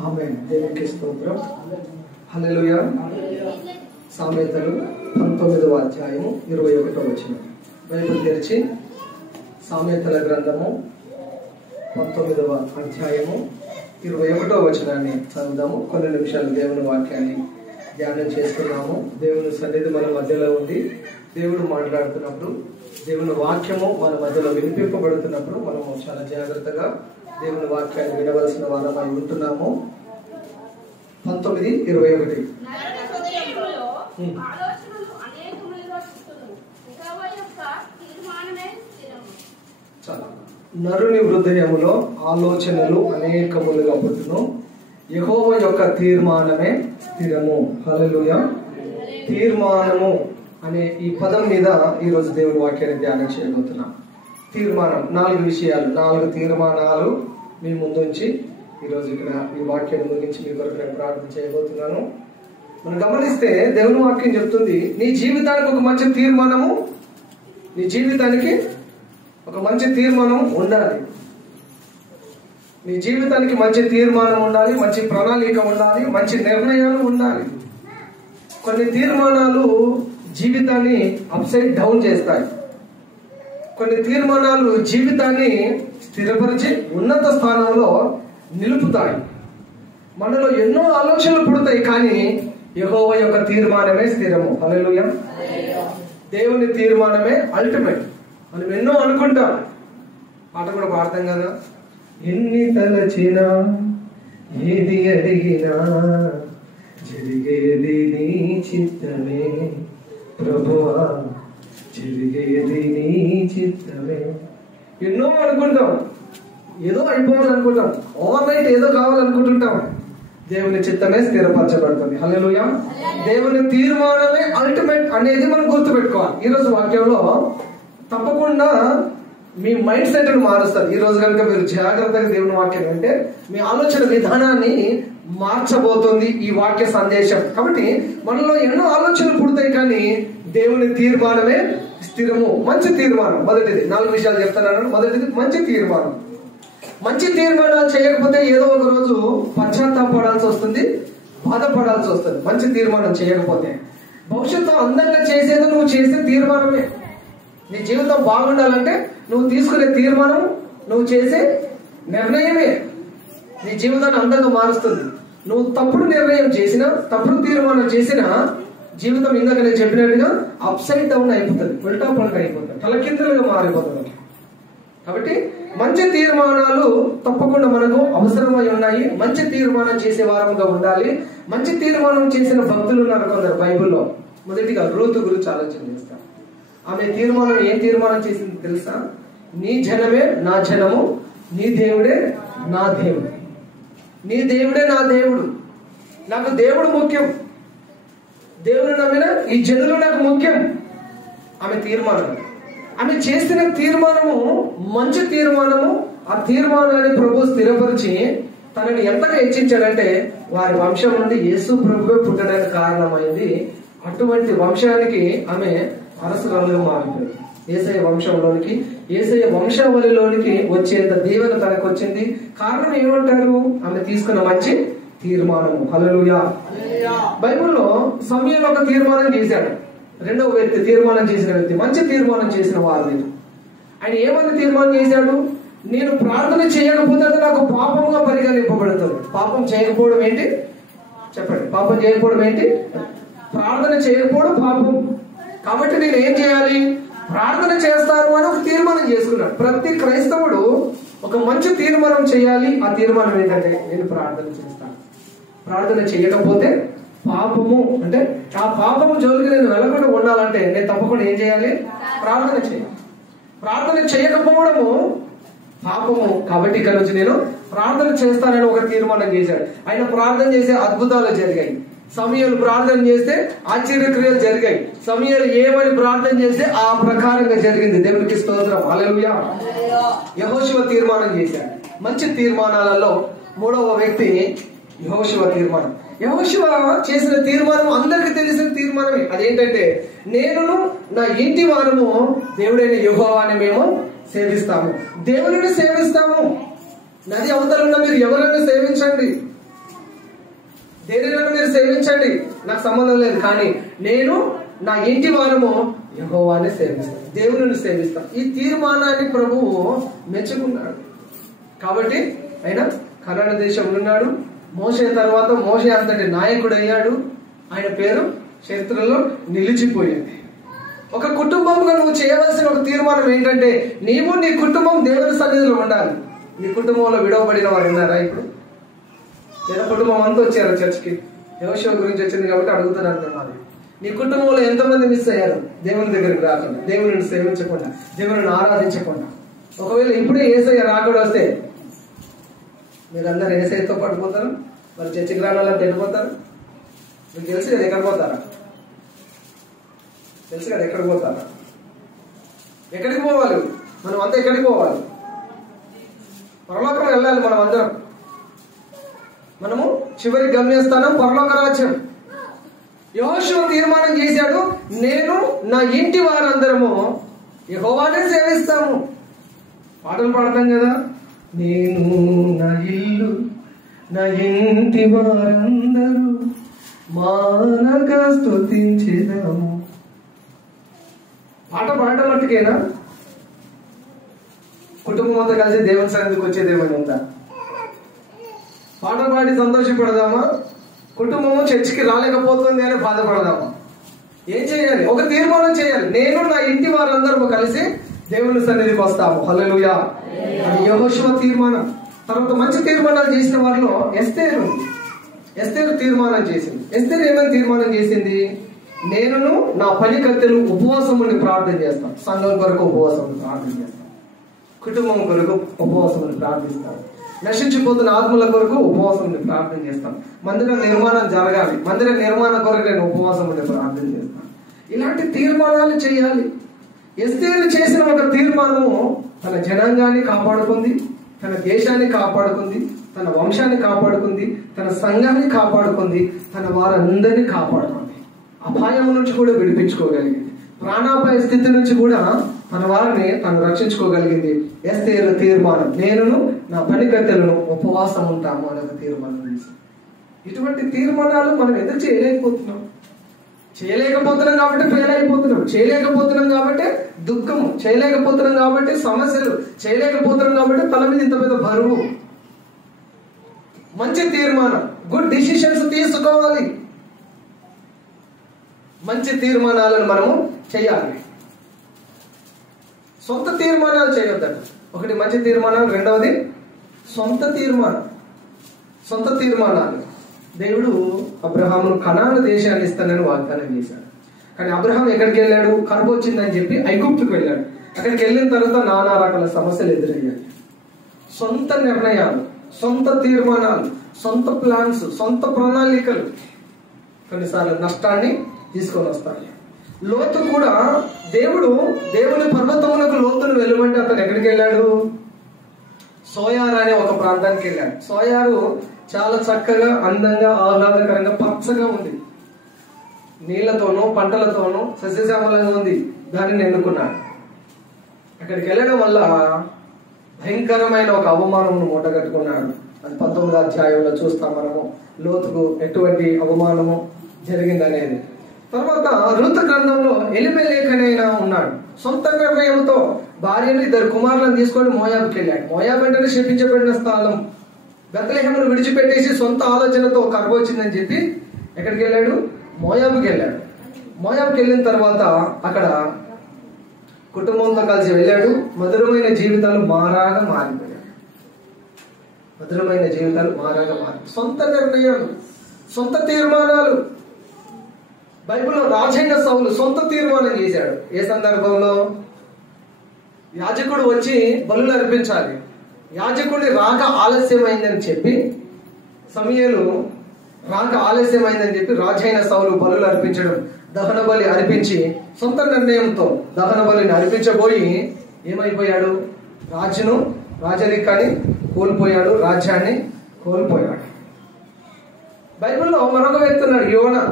ఆమేన్. దేవునికి స్తోత్రం. హల్లెలూయా. సామెతలు 19వ అధ్యాయము 21వ వచనం. బైబిల్ తెరిచి సామెతల గ్రంథము 19వ అధ్యాయము 21వ వచనాన్ని చదువుదాము. కొన్ని నిమిషాలు దేవుని వాక్యాన్ని ధ్యానం చేసుకున్నాము. దేవుని సన్నిధి మన మధ్యలో ఉంది. దేవుడు మాట్లాడుతున్నప్పుడు, దేవుని వాక్యము మన మధ్యలో వినిపింపబడుతున్నప్పుడు మనము చాలా జాగ్రత్తగా దేవుని వాక్యాన్ని వినవలసిన వారమై ఉంటున్నాము. 19:21. చాలా నరుని హృదయములో ఆలోచనలు అనేకములుగా పుట్టును, యెహోవా యొక్క తీర్మానమే స్థిరము. హల్లెలూయా. తీర్మానము అనే ఈ పదం మీద ఈరోజు దేవుని వాక్యాన్ని ధ్యానం చేయబోతున్నాం. తీర్మానం, 4 విషయాలు, 4 తీర్మానాలు మీ ముందుంచి ఈరోజు ఇక్కడ ఈ వాక్యాన్ని ముగించి మీ కొరకు నేను ప్రార్థన చేయబోతున్నాను. మనం గమనిస్తే దేవుని వాక్యం చెప్తుంది, నీ జీవితానికి ఒక మంచి తీర్మానము, నీ జీవితానికి ఒక మంచి తీర్మానం ఉండాలి. నీ జీవితానికి మంచి తీర్మానం ఉండాలి, మంచి ప్రణాళిక ఉండాలి, మంచి నిర్ణయాలు ఉండాలి. కొన్ని తీర్మానాలు జీవితాన్ని అప్సైడ్ డౌన్ చేస్తాయి. కొన్ని తీర్మానాలు జీవితాన్ని స్థిరపరిచి ఉన్నత స్థానంలో నిలుపుతాయి. మనలో ఎన్నో ఆలోచనలు పుడతాయి, కానీ యెహోవా యొక్క తీర్మానమే స్థిరము. హల్లెలూయా. దేవుని తీర్మానమే అల్టిమేట్. మనం ఎన్నో అనుకుంటాం, పాట కూడా పాడతాం కదా, ఎన్ని తలచినా ఏది అడిగినా జరిగేది నీ చిత్తమే ప్రభువా, జరిగేది నీ చిత్తమే. ఎన్నో అనుకుంటాం, ఏదో అయిపోవాలనుకుంటాం, ఓవర్ నైట్ ఏదో కావాలనుకుంటుంటాం. దేవుని చిత్తమే స్థిరపరచబడుతుంది. హల్లెలూయా. దేవుని తీర్మానమే అల్టిమేట్ అనేది మనం గుర్తుపెట్టుకోవాలి. ఈరోజు వాక్యంలో తప్పకుండా మీ మైండ్ సెట్ ను మారుస్తారు. ఈ రోజు కనుక మీరు జాగ్రత్తగా దేవుని వాక్యం అంటే మీ ఆలోచన విధానాన్ని మార్చబోతుంది ఈ వాక్య సందేశం. కాబట్టి మనలో ఎన్నో ఆలోచనలు పుడతాయి, కానీ దేవుని తీర్మానమే స్థిరము. మంచి తీర్మానం మొదటిది. 4 విషయాలు చెప్తున్నాను. మొదటిది మంచి తీర్మానం. మంచి తీర్మానాలు చేయకపోతే ఏదో ఒక రోజు పశ్చాత్తాపడాల్సి వస్తుంది, బాధపడాల్సి వస్తుంది. మంచి తీర్మానం చేయకపోతే భవిష్యత్తు అందంగా చేసేది నువ్వు చేసే తీర్మానమే. నీ జీవితం బాగుండాలంటే నువ్వు తీసుకునే తీర్మానం, నువ్వు చేసే నిర్ణయమే నీ జీవితాన్ని అందంగా మారుస్తుంది. నువ్వు తప్పుడు నిర్ణయం చేసినా, తప్పుడు తీర్మానం చేసినా జీవితం ఇందాక నేను చెప్పినట్టుగా అప్సైడ్ డౌన్ అయిపోతుంది, ఉల్టా పల్టా అయిపోతుంది, తలకిందులుగా మారిపోతుంది. కాబట్టి మంచి తీర్మానాలు తప్పకుండా మనకు అవసరమై ఉన్నాయి. మంచి తీర్మానం చేసే వారంగా ఉండాలి. మంచి తీర్మానం చేసిన భక్తులు ఉన్నారు కొందరు బైబిల్లో. మొదటిగా రూతు గురించి ఆలోచన చేస్తాం. ఆమె తీర్మానం ఏం తీర్మానం చేసింది తెలుసా? నీ జనమే నా జనము, నీ దేవుడే నా దేవుడు. నీ దేవుడే నా దేవుడు, నాకు దేవుడు ముఖ్యం, దేవుడు నమ్మిన ఈ జనులు నాకు ముఖ్యం. ఆమె తీర్మానం, ఆమె చేసిన తీర్మానము మంచి తీర్మానము. ఆ తీర్మానాన్ని ప్రభు స్థిరపరిచి తనని ఎంతగా హెచ్చించాడంటే వారి వంశం నుండి యేసు ప్రభువే పుట్టడానికి కారణమైంది. అటువంటి వంశానికి ఆమె అరసురాలుగా మారిపోయింది. యేసయ్య వంశంలోనికి, యేసయ్య వంశావళిలోనికి వచ్చేంత దీవెన తనకు వచ్చింది. కారణం ఏమంటారు? ఆమె తీసుకున్న మంచి తీర్మానము. హల్లెలూయా. బైబిల్లో సమూయేలు ఒక తీర్మానం చేశాడు. రెండవ వ్యక్తి తీర్మానం చేసిన వ్యక్తి, మంచి తీర్మానం చేసిన వారు. ఆయన ఏమని తీర్మానం చేశాడు? నేను ప్రార్థన చేయకపోతే అది నాకు పాపంగా పరిగణింపబడుతుంది. పాపం చేయకపోవడం ఏంటి చెప్పండి? పాపం చేయకపోవడం ఏంటి? ప్రార్థన చేయకపోవడం పాపం. కాబట్టి నేను ఏం చేయాలి? ప్రార్థన చేస్తాను అని ఒక తీర్మానం చేసుకున్నాడు. ప్రతి క్రైస్తవుడు ఒక మంచి తీర్మానం చేయాలి. ఆ తీర్మానం ఏంటంటే నేను ప్రార్థన చేస్తాను. ప్రార్థన చేయకపోతే పాపము, అంటే ఆ పాపము జోలికి నేను వెళ్ళకుండా ఉండాలంటే నేను తప్పకుండా ఏం చేయాలి? ప్రార్థన చేయాలి. ప్రార్థన చేయకపోవడము పాపము. కాబట్టి ఇక్కడ నుంచి నేను ప్రార్థన చేస్తానని ఒక తీర్మానం చేశాడు. ఆయన ప్రార్థన చేసే అద్భుతాలు జరిగాయి. సమూయేలు ప్రార్థన చేస్తే ఆశ్చర్యక్రియలు జరిగాయి. సమూయేలు ఏమని ప్రార్థన చేస్తే ఆ ప్రకారంగా జరిగింది. దేవునికి స్తోత్రం. హల్లెలూయా. యెహోషువ తీర్మానం చేశాడు. మంచి తీర్మానాలలో 3వ వ్యక్తి యెహోషువ తీర్మానం. యెహోషువ చేసిన తీర్మానం అందరికి తెలిసిన తీర్మానమే. అదేంటంటే నేనును నా ఇంటి వారము దేవుడైన యెహోవాని మేము సేవిస్తాము. దేవుడిని సేవిస్తాము. నది అవతల ఉన్న మీరు ఎవరైనా సేవించండి, దేనినైనా మీరు సేవించండి, నాకు సంబంధం లేదు, కానీ నేను నా ఇంటి వారము యెహోవానే సేవిస్తాను, దేవుని సేవిస్తాను. ఈ తీర్మానాన్ని ప్రభువు మెచ్చుకున్నాడు. కాబట్టి ఆయన కనాను దేశంలో ఉన్నాడు. మోషే తర్వాత మోషే అంతటి నాయకుడు అయ్యాడు. ఆయన పేరు చరిత్రలో నిలిచిపోయింది. ఒక కుటుంబంగా నువ్వు చేయవలసిన ఒక తీర్మానం ఏంటంటే, నీవు నీ కుటుంబం దేవుని సన్నిధిలో ఉండాలి. నీ కుటుంబంలో విడవబడిన వారు ఉన్నారా? ఇప్పుడు ఏదో కుటుంబం అంతా వచ్చారు చర్చికి, యెహోషువ గురించి వచ్చింది కాబట్టి అడుగుతున్నాను మిమ్మల్ని. నీ కుటుంబంలో ఎంతమంది మిస్ అయ్యారు దేవుని దగ్గరికి రాకుండా, దేవుని సేవించకుండా, దేవుని ఆరాధించకుండా? ఒకవేళ ఇప్పుడే యేసయ్య రాకుండా వస్తే మీరందరూ యేసయ్యతో పడిపోతారు, మరి చర్చికి రావాలంటే వెళ్ళిపోతారు. మీకు తెలుసు కదా ఎక్కడ పోతారా? తెలుసు కదా ఎక్కడికి పోతారా? ఎక్కడికి పోవాలి? మనం అంతా ఎక్కడికి పోవాలి? పరలోకం వెళ్ళాలి. మనం అందరం మనము చివరి గమ్యస్థానం పరలోక రాజ్యం. యెహోషువ తీర్మానం చేశాడు, నేను నా ఇంటి వారందరము యెహోవానే సేవిస్తాము. పాటలు పాడతాం కదా, నేను నా ఇల్లు నా ఇంటి వారందరూ మానక స్తుతించెదము. పాట పాడటం మట్టుకేనా? కుటుంబం అంతా కలిసి దేవుని సన్నిధికి వచ్చేది ఏమైనా ఉందా? పాట పాడి సంతోషపడదామా? కుటుంబము చర్చికి రాలేకపోతుంది అని బాధపడదామా? ఏం చేయాలి? ఒక తీర్మానం చేయాలి, నేను నా ఇంటి వారందరూ కలిసి దేవుని సన్నిధికి వస్తాము. హల్లెలూయా. అది యెహోషువ తీర్మానం. తర్వాత మంచి తీర్మానాలు చేసిన వారిలో ఎస్తేరు తీర్మానం చేసింది. ఎస్తేరు ఏమైనా తీర్మానం చేసింది? నేనును నా పని కత్తెలు ఉపవాసం ఉండి ప్రార్థన చేస్తాం. సంఘం కొరకు ఉపవాసం ఉండి ప్రార్థన చేస్తాం, కుటుంబం కొరకు ఉపవాసం ఉండి ప్రార్థిస్తాం, నశించిపోతున్న ఆత్మల కొరకు ఉపవాసం ఉండి ప్రార్థన చేస్తాం, మందిర నిర్మాణం జరగాలి, మందిర నిర్మాణం కొరకు నేను ఉపవాసం ఉండి ప్రార్థన చేస్తాను. ఇలాంటి తీర్మానాలు చేయాలి. ఎస్తేరు చేసిన ఒక తీర్మానము తన జనాంగాన్ని కాపాడుకుంది, తన దేశాన్ని కాపాడుకుంది, తన వంశాన్ని కాపాడుకుంది, తన సంఘాన్ని కాపాడుకుంది, తన వారందరినీ కాపాడుకుంది. అపాయం నుంచి కూడా విడిపించుకోగలిగింది, ప్రాణాపాయ స్థితి నుంచి కూడా తన వారిని తను రక్షించుకోగలిగింది. ఎస్తేరు తీర్మానం, నేనును నా పనికత్తెలను ఉపవాసం ఉంటాము అనే ఒక తీర్మానం చేసి. ఇటువంటి తీర్మానాలు మనం ఎందుకు చేయలేకపోతున్నాం కాబట్టి ఫెయిల్ అయిపోతున్నాం, చేయలేకపోతున్నాం కాబట్టి దుఃఖము, చేయలేకపోతున్నాం కాబట్టి సమస్యలు, చేయలేకపోతున్నాం కాబట్టి తల మీద ఇంత పెద్ద బరువు. మంచి తీర్మానం, గుడ్ డిసిషన్స్ తీసుకోవాలి. మంచి తీర్మానాలను మనము చేయాలి. సొంత తీర్మానాలు చేయొద్దంట. ఒకటి మంచి తీర్మానం, రెండవది సొంత తీర్మానాలు. దేవుడు అబ్రహామును కనాను దేశాన్ని ఇస్తానని వాగ్దానం చేశాడు. కానీ అబ్రహాం ఎక్కడికి వెళ్ళాడు? కరువు వచ్చిందని చెప్పి ఐగుప్తుకు వెళ్ళాడు. అక్కడికి వెళ్ళిన తర్వాత నానా రకాల సమస్యలు ఎదురయ్యాయి. సొంత నిర్ణయాలు, సొంత తీర్మానాలు, సొంత ప్లాన్స్, సొంత ప్రణాళికలు కొన్నిసార్లు నష్టాన్ని తీసుకొని వస్తాయి. లోతు కూడా దేవుని పర్వతములకు లోతును వెళ్ళమంటే అతను ఎక్కడికి వెళ్ళాడు? సోయార్ అనే ఒక ప్రాంతానికి వెళ్ళాడు. సోయారు చాలా చక్కగా, అందంగా, ఆహ్లాదకరంగా, పచ్చగా ఉంది. నీళ్లతోనూ పంటలతోనూ సస్యశ్యామలంగా ఉంది. దానిని ఎన్నుకున్నాడు. అక్కడికి వెళ్ళడం వల్ల భయంకరమైన ఒక అవమానమును మూటగట్టుకున్నాడు. అది 19వ అధ్యాయంలో చూస్తాం మనము, లోతుకు ఎటువంటి అవమానము జరిగిందనేది. తర్వాత రుతు గ్రంథంలో ఎలిమెలేఖనైనా ఉన్నాడు. సొంత నిర్ణయంతో భార్యను, 2 కుమారులను తీసుకొని మోయాబుకి వెళ్ళాడు. మోయాబు అంటేనే శపించబడిన స్థలం. బెత్లెహేమును విడిచిపెట్టేసి సొంత ఆలోచనతో కరువు వచ్చిందని చెప్పి ఎక్కడికి వెళ్ళాడు? మోయాబుకి వెళ్ళాడు. మోయాబుకి వెళ్ళిన తర్వాత అక్కడ కుటుంబంతో కలిసి వెళ్ళాడు. మధురమైన జీవితాలు మారాగా మారిపోయాడు. సొంత నిర్ణయాలు, సొంత తీర్మానాలు. బైబిల్లో రాజైన సౌలు సొంత తీర్మానం చేశాడు. ఏ సందర్భంలో? యాజకుడు వచ్చి బలులు అర్పించాలి, యాజకుడి రాక ఆలస్యమైందని చెప్పి, సమూయేలు రాక ఆలస్యమైందని చెప్పి రాజైన సౌలు బలులు అర్పించడం, దహన బలి అర్పించి సొంత నిర్ణయంతో దహన బలిని అర్పించబోయి ఏమైపోయాడు? రాజరికాన్ని కోల్పోయాడు, రాజ్యాన్ని కోల్పోయాడు. బైబిల్లో మరొక వ్యక్తి ఉన్నాడు, యోనా.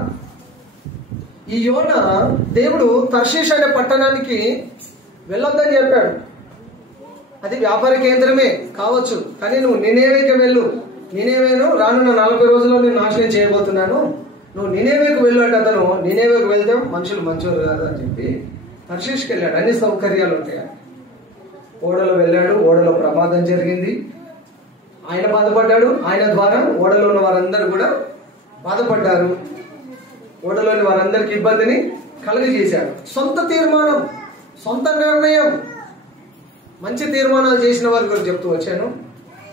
ఈ యోనా దేవుడు తర్షీష్ అనే పట్టణానికి వెళ్ళొద్దని చెప్పాడు. అది వ్యాపార కేంద్రమే కావచ్చు, కానీ నువ్వు నినేవేకి వెళ్ళు, నినేవేను రానున్న 40 రోజుల్లో నేను నాశనం చేయబోతున్నాను, నువ్వు నినేవేకు వెళ్ళు అంటే అతను నినేవేకు వెళ్తే మనుషులు మంచివారు కాదు అని చెప్పి తర్షీష్కి వెళ్ళాడు. అన్ని సౌకర్యాలు ఉంటాయి. ఓడలో వెళ్ళాడు, ఓడలో ప్రమాదం జరిగింది, ఆయన బాధపడ్డాడు, ఆయన ద్వారా ఓడలో ఉన్న వారందరూ కూడా బాధపడ్డారు, ఓడలోని వారందరికి ఇబ్బందిని కలుగజేశాడు. సొంత తీర్మానం, సొంత నిర్ణయం, మంచి తీర్మానాలు చేసిన వారి గురించి చెప్తూ వచ్చాను.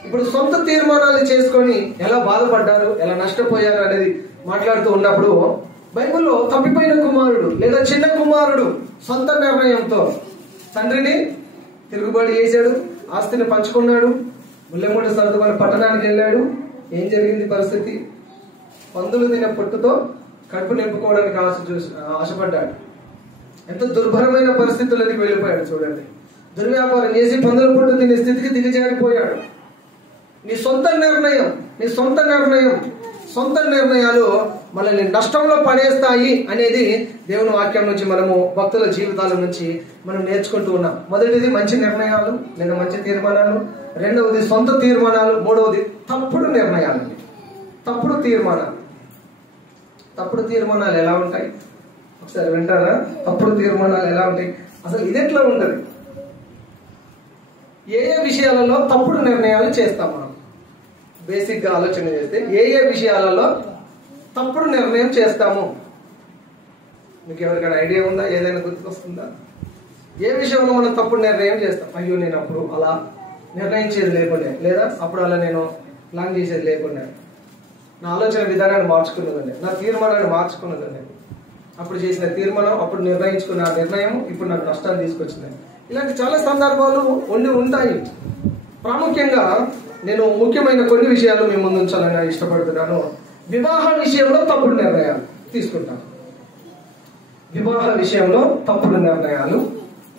ఇప్పుడు సొంత తీర్మానాలు చేసుకొని ఎలా బాధపడ్డారు, ఎలా నష్టపోయారు అనేది మాట్లాడుతూ ఉన్నప్పుడు బైబిల్లో తప్పిపోయిన కుమారుడు లేదా చిన్న కుమారుడు సొంత నిర్ణయంతో తండ్రిని తిరుగుబాటు చేశాడు, ఆస్తిని పంచుకున్నాడు, ముల్లెమూట సర్దుకొని పట్టణానికి వెళ్ళాడు. ఏం జరిగింది పరిస్థితి? పందులు తినే పొట్టుతో కడుపు నింపుకోవడానికి ఆశపడ్డాడు. ఎంత దుర్భరమైన పరిస్థితులకి వెళ్ళిపోయాడు చూడండి. దుర్వ్యాపారం చేసి పందుల పొట్టు తినే స్థితికి దిగజారిపోయాడు. నీ సొంత నిర్ణయం, నీ సొంత నిర్ణయం, సొంత నిర్ణయాలు మనల్ని నష్టంలో పడేస్తాయి అనేది దేవుని వాక్యం నుంచి మనము భక్తుల జీవితాల నుంచి మనం నేర్చుకుంటూ ఉన్నాం. మొదటిది మంచి నిర్ణయాలు లేదా మంచి తీర్మానాలు, రెండవది సొంత తీర్మానాలు, మూడవది తప్పుడు నిర్ణయాలు, తప్పుడు తీర్మానాలు. తప్పుడు తీర్మానాలు ఎలా ఉంటాయి ఒకసారి వింటారా? తప్పుడు తీర్మానాలు ఎలా ఉంటాయి, అసలు ఇది ఎట్లా ఉంటుంది? ఏ ఏ విషయాలలో తప్పుడు నిర్ణయాలు చేస్తాం మనం? బేసిక్ గా ఆలోచన చేస్తే ఏ ఏ విషయాలలో తప్పుడు నిర్ణయం చేస్తాము? మీకు ఎవరికైనా ఐడియా ఉందా? ఏదైనా గుర్తుకొస్తుందా? ఏ విషయంలో మనం తప్పుడు నిర్ణయం చేస్తాం? అయ్యో నేను అప్పుడు అలా నిర్ణయించేది లేకుండా, లేదా అప్పుడు అలా నేను ప్లాన్ చేసేది లేకుండా, నా ఆలోచన విధానాన్ని మార్చుకున్నదండి, నా తీర్మానాన్ని మార్చుకున్నదండి, అప్పుడు చేసిన తీర్మానం, అప్పుడు నిర్ణయించుకున్న ఆ నిర్ణయం ఇప్పుడు నాకు నష్టాన్ని తీసుకొచ్చింది. ఇలాంటి చాలా సందర్భాలు ఉంటాయి. ప్రాముఖ్యంగా నేను ముఖ్యమైన కొన్ని విషయాలు మీ ముందు ఉంచాలని ఇష్టపడుతున్నాను. వివాహ విషయంలో తప్పుడు నిర్ణయాలు తీసుకుంటాను. వివాహ విషయంలో తప్పుడు నిర్ణయాలు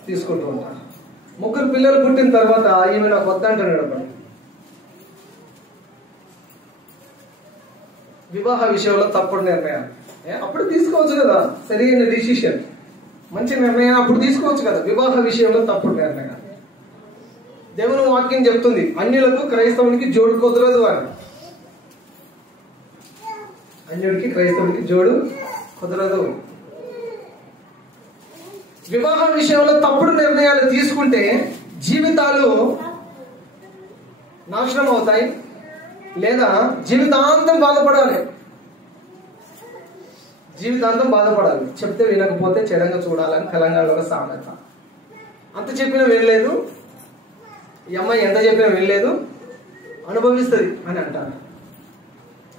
తీసుకుంటూ ఉంటాను. 3 పిల్లలు పుట్టిన తర్వాత ఈమె నాకు వద్దంటున్నాడు. వివాహ విషయంలో తప్పుడు నిర్ణయాలు అప్పుడు తీసుకోవచ్చు కదా, సరైన డిసిషన్, మంచి నిర్ణయం అప్పుడు తీసుకోవచ్చు కదా. వివాహ విషయంలో తప్పుడు నిర్ణయాలు. దేవుని వాక్యం చెప్తుంది అన్యులకు క్రైస్తవునికి జోడు కుదరదు అని. అన్యుడికి క్రైస్తవునికి జోడు కుదరదు. వివాహ విషయంలో తప్పుడు నిర్ణయాలు తీసుకుంటే జీవితాలు నాశనం అవుతాయి, లేదా జీవితాంతం బాధపడాలి. జీవితాంతం బాధపడాలి. చెప్తే వినకపోతే చెడంగా చూడాలని తెలంగాణలో సామెత. అంత చెప్పినా వినలేదు, ఈ అమ్మాయి ఎంత చెప్పినా వినలేదు, అనుభవిస్తుంది అని అంటారు.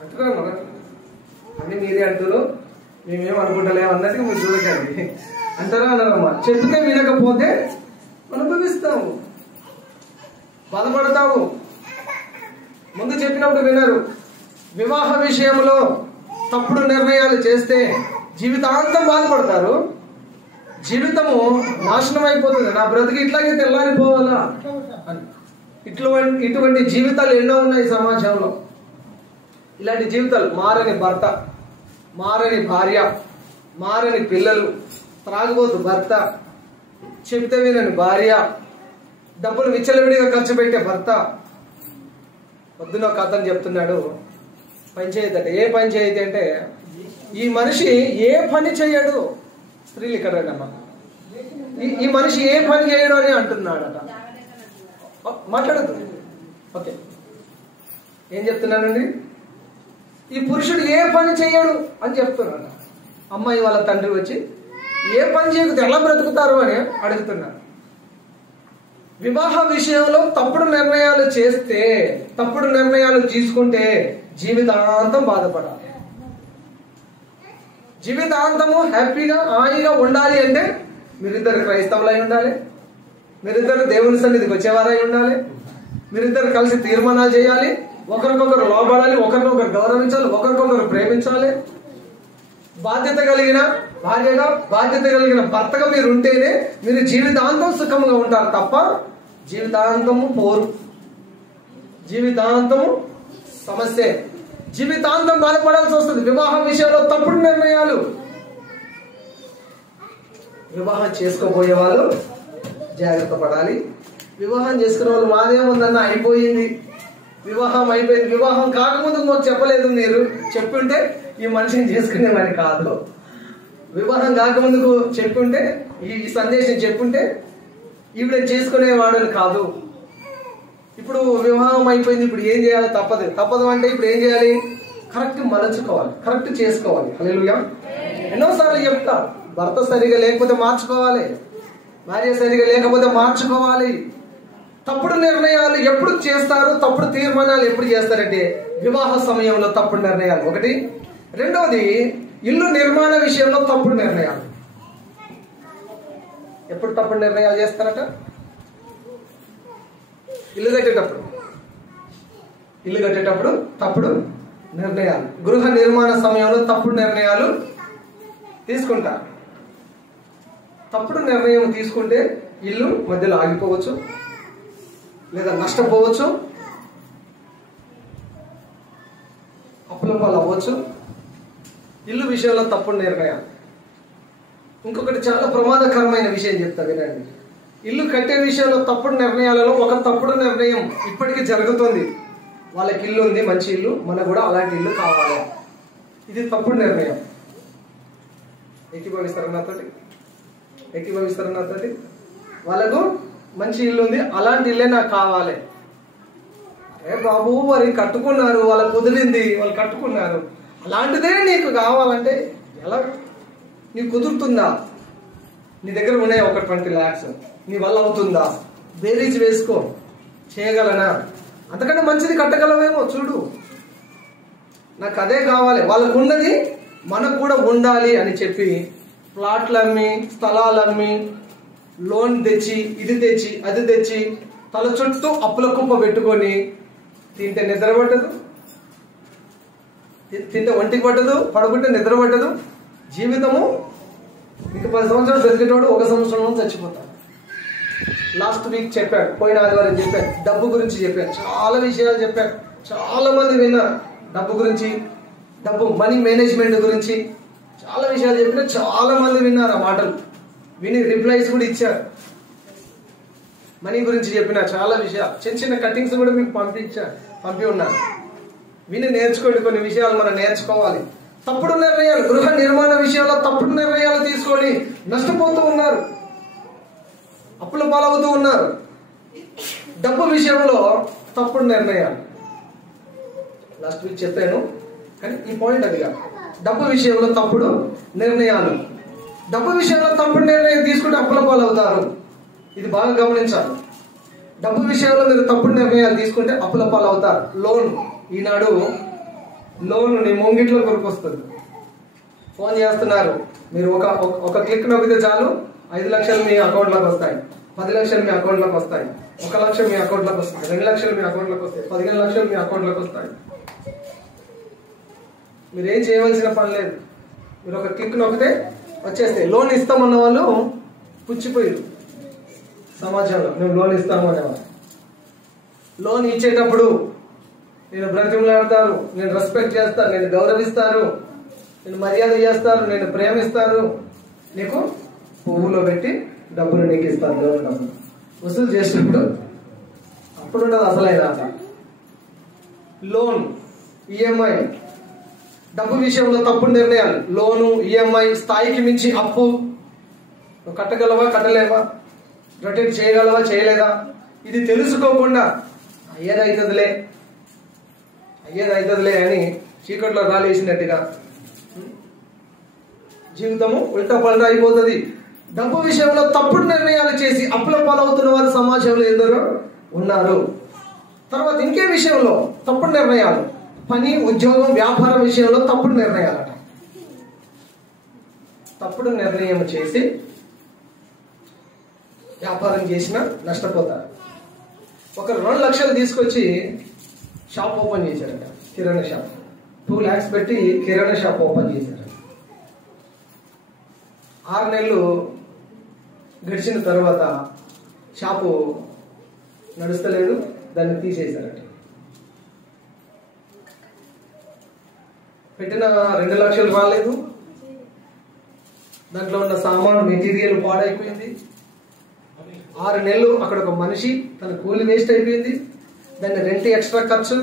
అంటున్నారు మన అన్ని మీరే అంటారు, మేమేం అనుకుంటలేము అన్నట్టుగా మీరు చూడకండి. అంటారా అన్నారమ్మా. చెప్తే వినకపోతే అనుభవిస్తాము, బాధపడతాము. ముందు చెప్పినప్పుడు వినరు. వివాహ విషయంలో తప్పుడు నిర్ణయాలు చేస్తే జీవితాంతం బాధపడతారు, జీవితము నాశనం అయిపోతుంది. నా బ్రతికి ఇట్లాగే తెల్లారిపోవాలా అని ఇటువంటి జీవితాలు ఎన్నో ఉన్నాయి సమాజంలో. ఇలాంటి జీవితాలు, మారని భర్త, మారని భార్య, మారని పిల్లలు, త్రాగుబోతు భర్త, చెప్తే వినని భార్య, డబ్బులు విచ్చలవిడిగా ఖర్చు పెట్టే భర్త. పొద్దున ఒక అతను చెప్తున్నాడు, పంచాయతీ అంటే ఏ పంచాయతీ అంటే ఈ మనిషి ఏ పని చేయడు, స్త్రీలు ఇక్కడమ్మా, ఈ మనిషి ఏ పని చేయడు అని అంటున్నాడట. మాట్లాడద్దు. ఓకే, ఏం చెప్తున్నానండి? ఈ పురుషుడు ఏ పని చేయడు అని చెప్తున్నాడు. అమ్మాయి వాళ్ళ తండ్రి వచ్చి ఏ పని చేయకపోతే ఎలా బ్రతుకుతారు అని అడుగుతున్నారు. వివాహ విషయంలో తప్పుడు నిర్ణయాలు చేస్తే, తప్పుడు నిర్ణయాలు తీసుకుంటే జీవితాంతం బాధపడాలి. జీవితాంతము హ్యాపీగా హాయిగా ఉండాలి అంటే మీరిద్దరు క్రైస్తవులై ఉండాలి, మీరిద్దరు దేవుని సన్నిధికి వచ్చేవారై ఉండాలి, మీరిద్దరు కలిసి తీర్మానాలు చేయాలి, ఒకరికొకరు లోబడాలి, ఒకరికొకరు గౌరవించాలి, ఒకరికొకరు ప్రేమించాలి. బాధ్యత కలిగిన భార్యగా, బాధ్యత కలిగిన భర్తగా మీరు ఉంటేనే మీరు జీవితాంతం సుఖంగా ఉంటారు తప్ప జీవితాంతము పోరు, జీవితాంతము సమస్య, జీవితాంతం బాధపడాల్సి వస్తుంది. వివాహ విషయంలో తప్పుడు నిర్ణయాలు. వివాహం చేసుకోబోయే వాళ్ళు జాగ్రత్త పడాలి. వివాహం చేసుకునే వాళ్ళు మాదేముందన్న అయిపోయింది, వివాహం అయిపోయింది, వివాహం కాకముందు మాకు చెప్పలేదు, మీరు చెప్పుంటే ఈ మనిషిని చేసుకునేవాడి కాదు. వివాహం కాకముందుకు చెప్పుంటే, ఈ సందేశం చెప్పుంటే ఈవిడ చేసుకునేవాడని కాదు. ఇప్పుడు వివాహం అయిపోయింది, ఇప్పుడు ఏం చేయాలి? తప్పదు అంటే ఇప్పుడు ఏం చేయాలి? కరెక్ట్ మలచుకోవాలి, కరెక్ట్ చేసుకోవాలి. హల్లెలూయా. ఎన్నోసార్లు చెప్తా, భర్త సరిగా లేకపోతే మార్చుకోవాలి, భార్య సరిగా లేకపోతే మార్చుకోవాలి. తప్పుడు నిర్ణయాలు ఎప్పుడు చేస్తారు, తప్పుడు తీర్మానాలు ఎప్పుడు చేస్తారంటే వివాహ సమయంలో తప్పుడు నిర్ణయాలు ఒకటి. రెండవది, ఇల్లు నిర్మాణ విషయంలో తప్పుడు నిర్ణయాలు. ఎప్పుడు తప్పుడు నిర్ణయాలు చేస్తారట? ఇల్లు కట్టేటప్పుడు తప్పుడు నిర్ణయాలు. గృహ నిర్మాణ సమయంలో తప్పుడు నిర్ణయాలు తీసుకుంటారు. తప్పుడు నిర్ణయం తీసుకుంటే ఇల్లు మధ్యలో ఆగిపోవచ్చు, లేదా నష్టపోవచ్చు, అప్పుల పాలు అవ్వచ్చు. ఇల్లు విషయంలో తప్పుడు నిర్ణయాలు. ఇంకొకటి చాలా ప్రమాదకరమైన విషయం చెప్తా వినండి. ఇల్లు కట్టే విషయంలో తప్పుడు నిర్ణయాలలో ఒక తప్పుడు నిర్ణయం ఇప్పటికీ జరుగుతుంది. వాళ్ళకి ఇల్లు ఉంది, మంచి ఇల్లు, మనకు కూడా అలాంటి ఇల్లు కావాలి. ఇది తప్పుడు నిర్ణయం. ఏకీభవిస్తారన్న నాతోటి? వాళ్ళకు మంచి ఇల్లు ఉంది, అలాంటి ఇల్లే నాకు కావాలి. అరే బాబు, మరి కట్టుకున్నారు, వాళ్ళకు కుదిరింది, వాళ్ళు కట్టుకున్నారు, అలాంటిదే నీకు కావాలంటే ఎలా? నీకు కుదురుతుందా? నీ దగ్గర ఉన్నాయి ఒక 20 lakhs, నీ వల్ల అవుతుందా? బేరీజ్ వేసుకో, చేయగలనా? అంతకంటే మంచిది కట్టగలమేమో చూడు. నాకు అదే కావాలి, వాళ్ళకు ఉన్నది మనకు కూడా ఉండాలి అని చెప్పి ప్లాట్లు అమ్మి, స్థలాలు అమ్మి, లోన్ తెచ్చి, ఇది తెచ్చి, అది తెచ్చి, తల చుట్టూ అప్పుల కుప్ప పెట్టుకొని తింటే నిద్ర పట్టదు, తింటే ఒంటికి పట్టదు, పడుకుంటే నిద్ర పట్టదు. జీవితము ఇంకా 10 సంవత్సరాలు బ్రతికేటోడు 1 సంవత్సరంలో చచ్చిపోతాడు. లాస్ట్ వీక్ చెప్పాడు, పోయిన ఆదివారం చెప్పాను, డబ్బు గురించి చెప్పాను, చాలా విషయాలు చెప్పాను, చాలా మంది విన్నారు. డబ్బు గురించి, డబ్బు మనీ మేనేజ్మెంట్ గురించి చాలా విషయాలు చెప్పిన, చాలా మంది విన్నారు. ఆ మాటలు విని రిప్లైస్ కూడా ఇచ్చారు. మనీ గురించి చెప్పిన చాలా విషయాలు, చిన్న కట్టింగ్స్ కూడా మీకు పంపి ఉన్నాను. విని నేర్చుకోండి, కొన్ని విషయాలు మనం నేర్చుకోవాలి. తప్పుడు నిర్ణయాలు, గృహ నిర్మాణ విషయాల్లో తప్పుడు నిర్ణయాలు తీసుకొని నష్టపోతూ ఉన్నారు, అప్పుల పాలవుతూ ఉన్నారు. డబ్బు విషయంలో తప్పుడు నిర్ణయాలు లాస్ట్ వీక్ చెప్పాను, కానీ ఈ పాయింట్ అది కాదు. డబ్బు విషయంలో తప్పుడు నిర్ణయాలు. డబ్బు విషయంలో తప్పుడు నిర్ణయం తీసుకుంటే అప్పుల పాలవుతారు. ఇది బాగా గమనించాలి. డబ్బు విషయంలో మీరు తప్పుడు నిర్ణయాలు తీసుకుంటే అప్పుల పాలవుతారు. లోన్, ఈనాడు లోన్ నీ ముంగిట్లో కొనుక్కొస్తుంది. ఫోన్ చేస్తున్నారు, మీరు ఒక క్లిక్ నొక్కితే చాలు 5 లక్షలు మీ అకౌంట్లోకి వస్తాయి, 10 లక్షలు మీ అకౌంట్లోకి వస్తాయి, 1 లక్ష మీ అకౌంట్లోకి వస్తాయి, 2 లక్షలు మీ అకౌంట్లోకి వస్తాయి, 15 లక్షలు మీ అకౌంట్లోకి వస్తాయి. మీరేం చేయవలసిన పని లేదు, మీరు ఒక క్లిక్ నొక్కితే వచ్చేస్తాయి. లోన్ ఇస్తామన్న వాళ్ళు పుచ్చిపోయారు సమాజంలో, మేము లోన్ ఇస్తాము అనేవాళ్ళు. లోన్ ఇచ్చేటప్పుడు నేను బ్రతిమలాడతారు, నేను రెస్పెక్ట్ చేస్తాను, నేను గౌరవిస్తారు, నేను మర్యాద చేస్తారు, నేను ప్రేమిస్తారు, నీకు పువ్వులో పెట్టి డబ్బులు నీకు ఇస్తాను. లోన్ డబ్బులు వసూలు చేసినప్పుడు అప్పుడు ఉండదు అసలైన ఆట. లోన్, ఈఎంఐ, డబ్బు విషయంలో తప్పుడు నిర్ణయాలు. లోను, ఈఎంఐ, స్థాయికి మించి అప్పు. నువ్వు కట్టగలవా, కట్టలేవా, రొటేట్ చేయగలవా, చేయలేదా, ఇది తెలుసుకోకుండా అయ్యేదవుతుందిలే అని చీకట్లో రాలేసినట్టుగా జీవితము ఉల్టా పల్టా అయిపోతుంది. డబ్బు విషయంలో తప్పుడు నిర్ణయాలు చేసి అప్పుల పాలవుతున్న వారు సమాజంలో ఎందరో ఉన్నారు. తర్వాత ఇంకే విషయంలో తప్పుడు నిర్ణయాలు, పని, ఉద్యోగం, వ్యాపారం విషయంలో తప్పుడు నిర్ణయాలట. తప్పుడు నిర్ణయం చేసి వ్యాపారం చేసినా నష్టపోతారు. ఒకరు 2 లక్షలు తీసుకొచ్చి షాప్ ఓపెన్ చేశారట, కిరాణా షాప్. 2 lakhs పెట్టి కిరాణా షాప్ ఓపెన్ చేశారు. 6 నెలలు గడిచిన తర్వాత షాపు నడుస్తలేదు, దాన్ని తీసేశారట. పెట్టిన 2 లక్షలు రాలేదు, దాంట్లో ఉన్న సామాను మెటీరియల్ పాడైపోయింది. 6 నెలలు అక్కడ ఒక మనిషి తన కూలి వేస్ట్ అయిపోయింది. దాన్ని రెంట్ ఎక్స్ట్రా ఖర్చు,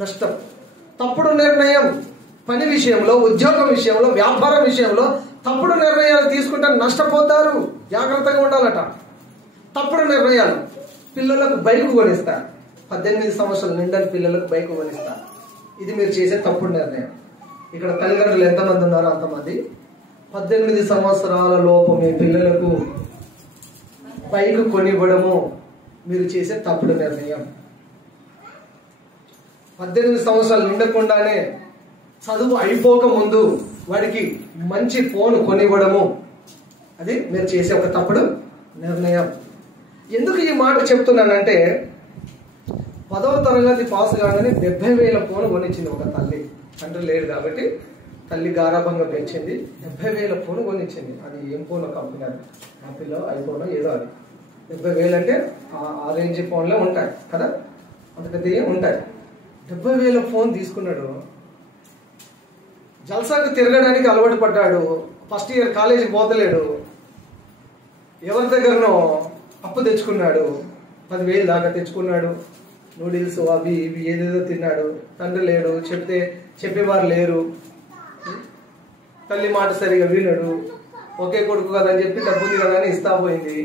నష్టం. తప్పుడు నిర్ణయం పని విషయంలో, ఉద్యోగం విషయంలో, వ్యాపారం విషయంలో తప్పుడు నిర్ణయాలు తీసుకుంటే నష్టపోతారు. జాగ్రత్తగా ఉండాలట. తప్పుడు నిర్ణయాలు. పిల్లలకు బైక్ కొనిస్తారు, 18 సంవత్సరాలు నిండని పిల్లలకు బైక్ కొనిస్తారు. ఇది మీరు చేసే తప్పుడు నిర్ణయం. ఇక్కడ తల్లిదండ్రులు ఎంతమంది ఉన్నారో అంతమంది 18 సంవత్సరాల లోపు మీ పిల్లలకు బైక్ కొనివ్వడము మీరు చేసే తప్పుడు నిర్ణయం. 18 సంవత్సరాలు నిండకుండానే చదువు అయిపోక ముందు వాడికి మంచి ఫోన్ కొనివ్వడము అది మీరు చేసే ఒక తప్పుడు నిర్ణయం. ఎందుకు ఈ మాట చెప్తున్నానంటే 10వ తరగతి పాస్ కాగానే 70,000 ఫోన్ కొనిచ్చింది ఒక తల్లి. తండ్రి లేడు కాబట్టి తల్లి గారాభంగా పెంచింది. 70,000 ఫోన్ కొనిచ్చింది. అది ఏం ఫోన్ కంపెనీ, అది యాపిల్ ఐఫోన్ ఏదో. అది 70,000 అంటే ఆ రేంజ్ ఫోన్లే ఉంటాయి కదా, అంత పెద్ద ఏం ఉంటాయి. 70,000 ఫోన్ తీసుకున్నాడు. జల్సాకు తిరగడానికి అలవాటు పడ్డాడు. ఫస్ట్ ఇయర్ కాలేజీకి పోతలేడు. ఎవరి దగ్గరనో అప్పు తెచ్చుకున్నాడు. 10,000 దాకా తెచ్చుకున్నాడు. నూడిల్స్ అవి ఇవి ఏదేదో తిన్నాడు. తండ్రి లేడు, చెప్పేవారు లేరు. తల్లి మాట సరిగా వినడు. ఒకే కొడుకు కదా అని చెప్పి డబ్బుంది కదా అని ఇస్తా పోయింది.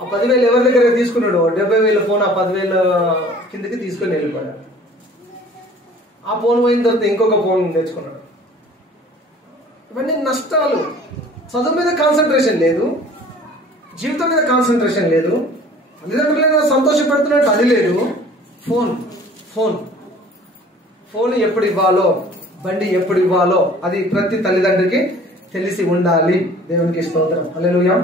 ఆ 10,000 ఎవరి దగ్గర తీసుకున్నాడు? 70,000 ఫోన్ ఆ 10,000 కిందకి తీసుకొని వెళ్ళిపోయాడు. ఆ ఫోన్ పోయిన తర్వాత ఇంకొక ఫోన్ తెచ్చుకున్నాడు. ఇవన్నీ నష్టాలు. చదువు మీద కాన్సన్ట్రేషన్ లేదు, జీవితం మీద కాన్సన్ట్రేషన్ లేదు, తల్లిదండ్రులు సంతోషపెడుతున్నట్టు అది లేదు. ఫోన్ ఫోన్ ఫోన్ ఎప్పుడు ఇవ్వాలో, బండి ఎప్పుడు ఇవ్వాలో అది ప్రతి తల్లిదండ్రికి తెలిసి ఉండాలి. దేవునికి స్తోత్రం. హల్లెలూయా.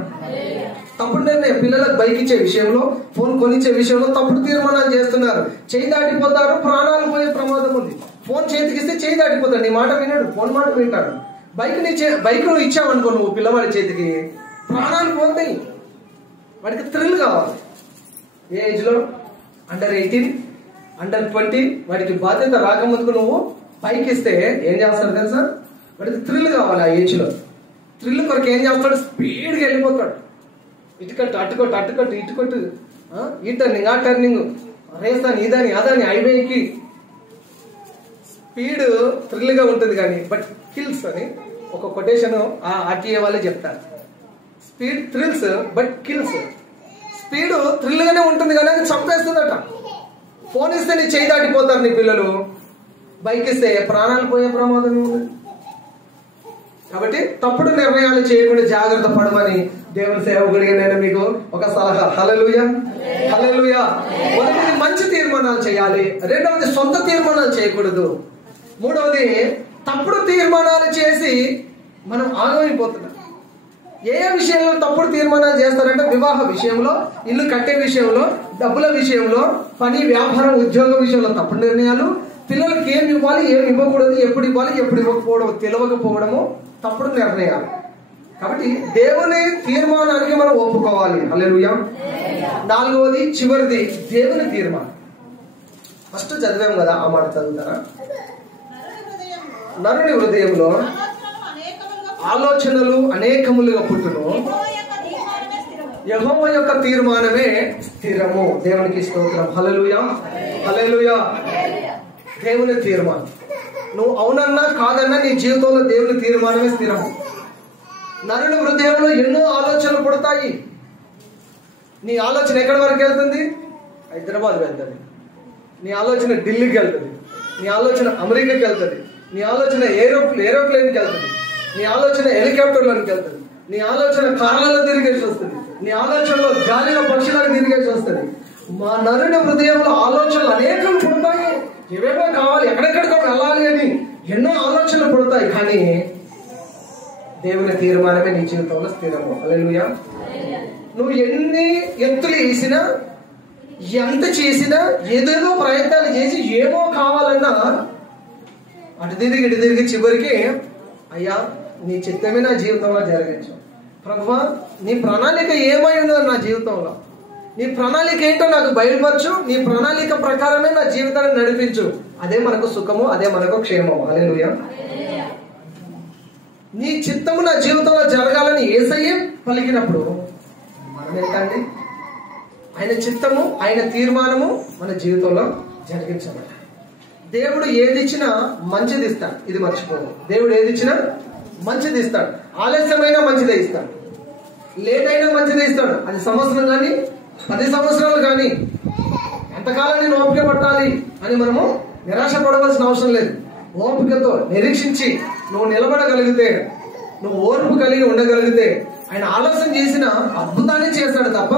తప్పుడు నిర్ణయం. పిల్లలకు బైక్ ఇచ్చే విషయంలో, ఫోన్ కొనిచ్చే విషయంలో తప్పుడు తీర్మానాలు చేస్తున్నారు. చేయి దాటిపోతారు, ప్రాణాలు పోయే ప్రమాదం ఉంది. ఫోన్ చేతికిస్తే చేయి దాటిపోతాడు. నీ మాట వినడు, ఫోన్ మాట వింటాడు. బైక్ నువ్వు ఇచ్చావనుకో నువ్వు పిల్లవాడి చేతికి, ప్రాణాలు పోతాయి. వాడికి థ్రిల్ కావాలి. ఏ ఏజ్ లో? Under 18, under 20. వాడికి బాధ్యత రాకముందుకు నువ్వు బైక్ ఇస్తే ఏం చేస్తాడు తెలుసా? వాడికి థ్రిల్ కావాలి. ఆ ఏజ్ లో థ్రిల్ కొరకు ఏం చేస్తాడు? స్పీడ్గా వెళ్ళిపోతాడు. ఇటుకట్టు అటుకొట్టు అటుకొట్టు ఇటుకొట్టు, ఈ టర్నింగ్ ఆ టర్నింగ్, రేస్ అని ఇదని అదని, హైవేకి స్పీడ్ థ్రిల్గా ఉంటుంది కానీ బట్ కిల్స్ అని ఒక కొటేషన్ ఆర్టీఏ వాళ్ళే చెప్తారు. Speed thrills but kills. Speed థ్రిల్గానే ఉంటుంది కానీ అది చంపేస్తుందట. ఫోన్ ఇస్తే నీ చేయి దాటిపోతారు నీ పిల్లలు, బైక్ ఇస్తే ప్రాణాలు పోయే ప్రమాదం ఉంది. కాబట్టి తప్పుడు నిర్ణయాలు చేయకుండా జాగ్రత్త పడమని దేవుని సేవకుడిగా నేను మీకు ఒక సలహా. హల్లెలూయా, హల్లెలూయా. మొదటిది మంచి తీర్మానాలు చేయాలి. రెండవది సొంత తీర్మానాలు చేయకూడదు. మూడవది తప్పుడు తీర్మానాలు చేసి మనం ఆగమైపోతున్నాం. ఏ విషయంలో తప్పుడు తీర్మానాలు చేస్తారంటే వివాహ విషయంలో, ఇల్లు కట్టే విషయంలో, డబ్బుల విషయంలో, పని వ్యాపారం ఉద్యోగం విషయంలో తప్పుడు నిర్ణయాలు, పిల్లలకి ఏమి ఇవ్వాలి ఏమి ఇవ్వకూడదు, ఎప్పుడు ఇవ్వాలి ఎప్పుడు ఇవ్వకపోవడం తెలియకపోవడము తప్పుడు నిర్ణయాలు. కాబట్టి దేవుని తీర్మానానికి మనం ఒప్పుకోవాలి. హల్లెలూయా. నాలుగవది చివరిది దేవుని తీర్మానం. ఫస్ట్ చదివాం కదా, ఆ మాట చదువుతారా? నరుని హృదయంలో ఆలోచనలు అనేకములుగా పుట్టును, యెహోవా యొక్క తీర్మానమే స్థిరము. దేవునికి స్తోత్రం. హల్లెలూయా, హల్లెలూయా. దేవుని తీర్మానం. నువ్వు అవునన్నా కాదన్నా నీ జీవితంలో దేవుని తీర్మానమే స్థిరము. నరుని హృదయంలో ఎన్నో ఆలోచనలు పుడతాయి. నీ ఆలోచన ఎక్కడి వరకు వెళ్తుంది? హైదరాబాద్ వెళ్తుంది. నీ ఆలోచన ఢిల్లీకి వెళ్తుంది. నీ ఆలోచన అమెరికాకి వెళ్తుంది. నీ ఆలోచన ఏరోప్లేన్కి వెళ్తుంది. నీ ఆలోచన హెలికాప్టర్లోకి వెళ్తుంది. నీ ఆలోచన కార్లలో తిరిగేసి వస్తుంది. నీ ఆలోచనలో గాలిలో పక్షులకు తిరిగేసి వస్తుంది. మా నరుని హృదయంలో ఆలోచనలు అనేకం పుడతాయి. ఏవేవో కావాలి, ఎక్కడెక్కడికో వెళ్ళాలి అని ఎన్నో ఆలోచనలు పుడతాయి. కానీ దేవుని తీర్మానమే నీ జీవితంలో స్థిరము. హల్లెలూయా. నువ్వు ఎన్ని ఎత్తులు వేసినా, ఎంత చేసినా, ఏదేదో ప్రయత్నాలు చేసి ఏమో కావాలన్నా అటు తిరిగి చివరికి అయ్యా నీ చిత్తమే నా జీవితంలో జరిగించు. ప్రభువా నీ ప్రణాళిక ఏమై ఉన్నదో నా జీవితంలో, నీ ప్రణాళిక ఏంటో నాకు బయలుపరచు, నీ ప్రణాళిక ప్రకారమే నా జీవితాన్ని నడిపించు. అదే మనకు సుఖము, అదే మనకు క్షేమము. హల్లెలూయా. నీ చిత్తము నా జీవితంలో జరగాలని యేసయ్యే పలికినప్పుడు మనం ఏంటండి? ఆయన చిత్తము, ఆయన తీర్మానము మన జీవితంలో జరిగించబడాలి. దేవుడు ఏది ఇచ్చినా మంచిది ఇస్తాడు, ఇది మర్చిపోవు. దేవుడు ఏది ఇచ్చినా మంచిది ఇస్తాడు. ఆలస్యమైనా మంచిదే ఇస్తాడు, లేట్ అయినా మంచిదే ఇస్తాడు. అది సంవత్సరం కానీ 10 సంవత్సరాలు కానీ ఎంతకాలం నేను ఓపిక పట్టాలి అని మనము నిరాశ పడవలసిన అవసరం లేదు. ఓపికతో నిరీక్షించి నువ్వు నిలబడగలిగితే, నువ్వు ఓర్పు కలిగి ఉండగలిగితే ఆయన ఆలస్యం చేసిన అద్భుతాన్ని చేస్తాడు తప్ప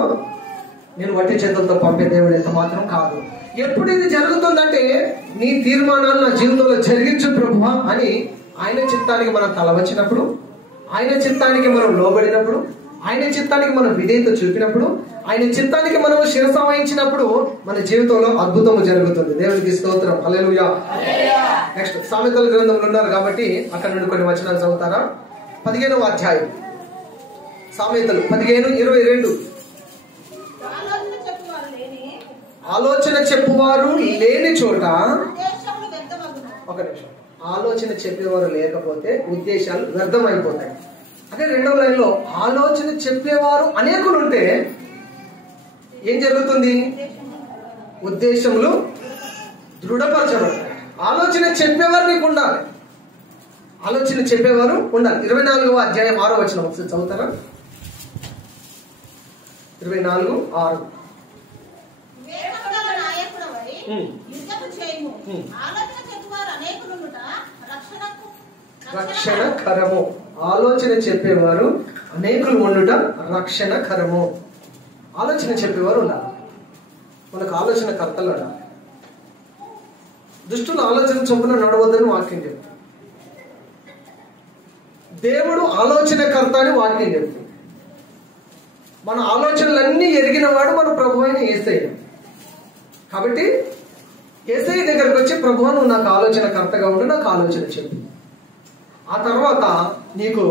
నేను వట్టి చేతులతో పంపే దేవుడు ఎంత మాత్రం కాదు. ఎప్పుడు ఇది జరుగుతుందంటే నీ తీర్మానాలు నా జీవితంలో జరిగించు ప్రభువా అని ఆయన చిత్తానికి మనం తల వచ్చినప్పుడు, ఆయన చిత్తానికి మనం లోబడినప్పుడు, ఆయన చిత్తానికి మనం విధేయత చూపినప్పుడు, ఆయన చిత్తానికి మనం శిరస వహించినప్పుడు మన జీవితంలో అద్భుతం జరుగుతుంది. దేవునికి స్తోత్రం, హల్లెలూయా. నెక్స్ట్ సామెతల గ్రంథంలో ఉన్నారు కాబట్టి అక్కడ నుండి కొన్ని వచనాలు చదువుతారా? 15వ అధ్యాయం సామెతలు 15:22. ఆలోచన చెప్పువారు లేని చోట, ఒక నిమిషం, ఆలోచన చెప్పేవారు లేకపోతే ఉద్దేశాలు వ్యర్థమైపోతాయి. అదే 2వ లైన్లో ఆలోచన చెప్పేవారు అనేకులు ఉంటే ఏం జరుగుతుంది? ఉద్దేశములు దృఢపరచబడతాయి. ఆలోచన చెప్పేవారు నీకు ఉండాలి, ఆలోచన చెప్పేవారు ఉండాలి. 24వ అధ్యాయం 6వ వచనం ఒకసారి చదువుతారా? 24:6. రక్షణకరము. ఆలోచన చెప్పేవారు అనేకులు ఉండుట రక్షణకరము. ఆలోచన చెప్పేవారు ఉండాలి, మనకు ఆలోచన కర్తలు ఉండాలి. దుష్టుల ఆలోచన చొప్పున నడవద్దని వాక్యం చెప్తుంది. దేవుడు ఆలోచన కర్త అని వాక్యం చెప్తుంది. మన ఆలోచనలన్నీ ఎరిగిన వాడు మన ప్రభు అయిన యేసయ్య. కాబట్టి యేసయ్య దగ్గరకు వచ్చి ప్రభువా నువ్వు నాకు ఆలోచన కర్తగా ఉండి నాకు ఆలోచన చెప్పు. ఆ తర్వాత నీకు